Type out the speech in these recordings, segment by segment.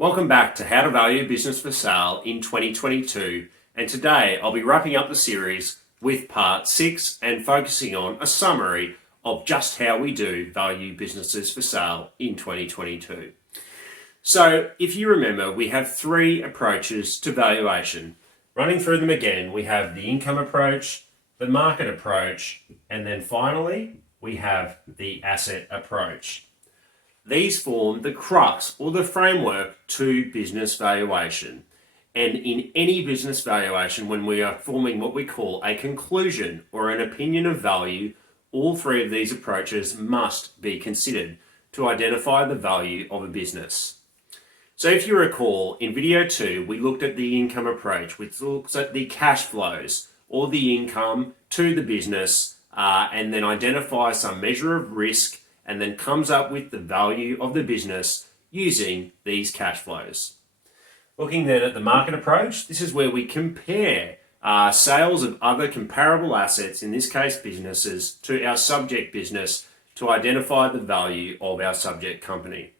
Welcome back to How to Value Business for Sale in 2022, and today I'll be wrapping up the series with part 6 and focusing on a summary of just how we do value businesses for sale in 2022. So if you remember, we have 3 approaches to valuation. Running through them again, we have the income approach, the market approach, and then finally we have the asset approach. These form the crux or the framework to business valuation. And in any business valuation, when we are forming what we call a conclusion or an opinion of value, all 3 of these approaches must be considered to identify the value of a business. So if you recall, in video 2, we looked at the income approach, which looks at the cash flows or the income to the business, and then identifies some measure of risk and then comes up with the value of the business using these cash flows. Looking then at the market approach, this is where we compare sales of other comparable assets, in this case businesses, to our subject business to identify the value of our subject company.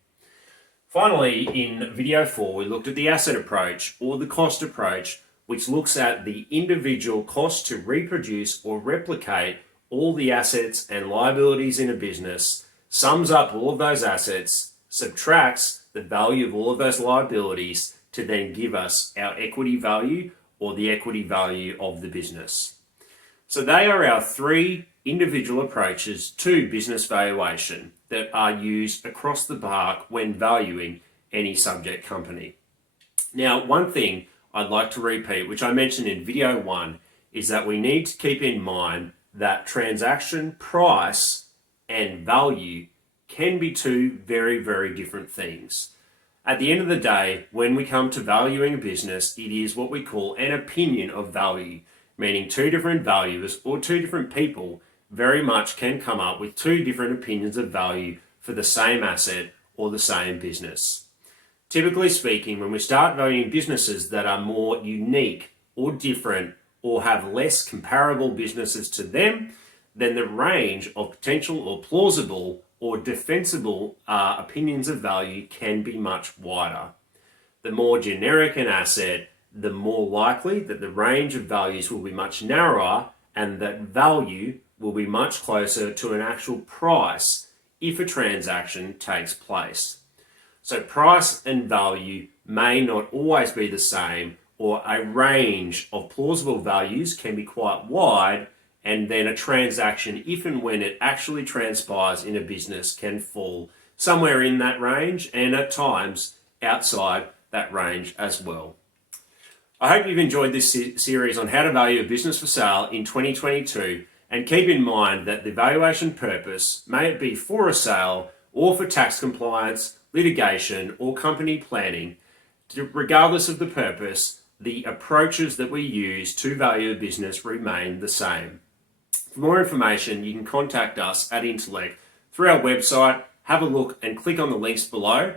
Finally, in video 4, we looked at the asset approach or the cost approach, which looks at the individual cost to reproduce or replicate all the assets and liabilities in a business, sums up all of those assets, subtracts the value of all of those liabilities to then give us our equity value or the equity value of the business. So they are our 3 individual approaches to business valuation that are used across the park when valuing any subject company. Now, one thing I'd like to repeat, which I mentioned in video 1, is that we need to keep in mind that transaction price and value can be 2 very, very different things. At the end of the day, when we come to valuing a business, it is what we call an opinion of value, meaning 2 different valuers or 2 different people very much can come up with 2 different opinions of value for the same asset or the same business. Typically speaking, when we start valuing businesses that are more unique or different or have less comparable businesses to them, then the range of potential or plausible or defensible opinions of value can be much wider. The more generic an asset, the more likely that the range of values will be much narrower and that value will be much closer to an actual price if a transaction takes place. So price and value may not always be the same, or a range of plausible values can be quite wide, and then a transaction, if and when it actually transpires in a business, can fall somewhere in that range and at times outside that range as well. I hope you've enjoyed this series on how to value a business for sale in 2022, and keep in mind that the valuation purpose, may it be for a sale or for tax compliance, litigation or company planning, regardless of the purpose, the approaches that we use to value a business remain the same. For more information, you can contact us at InteleK through our website. Have a look and click on the links below.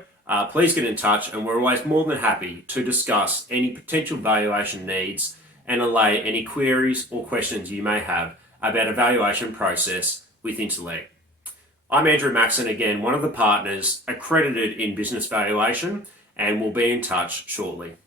Please get in touch, and we're always more than happy to discuss any potential valuation needs and allay any queries or questions you may have about a valuation process with InteleK. I'm Andrew Maxon, again, one of the partners accredited in business valuation, and we'll be in touch shortly.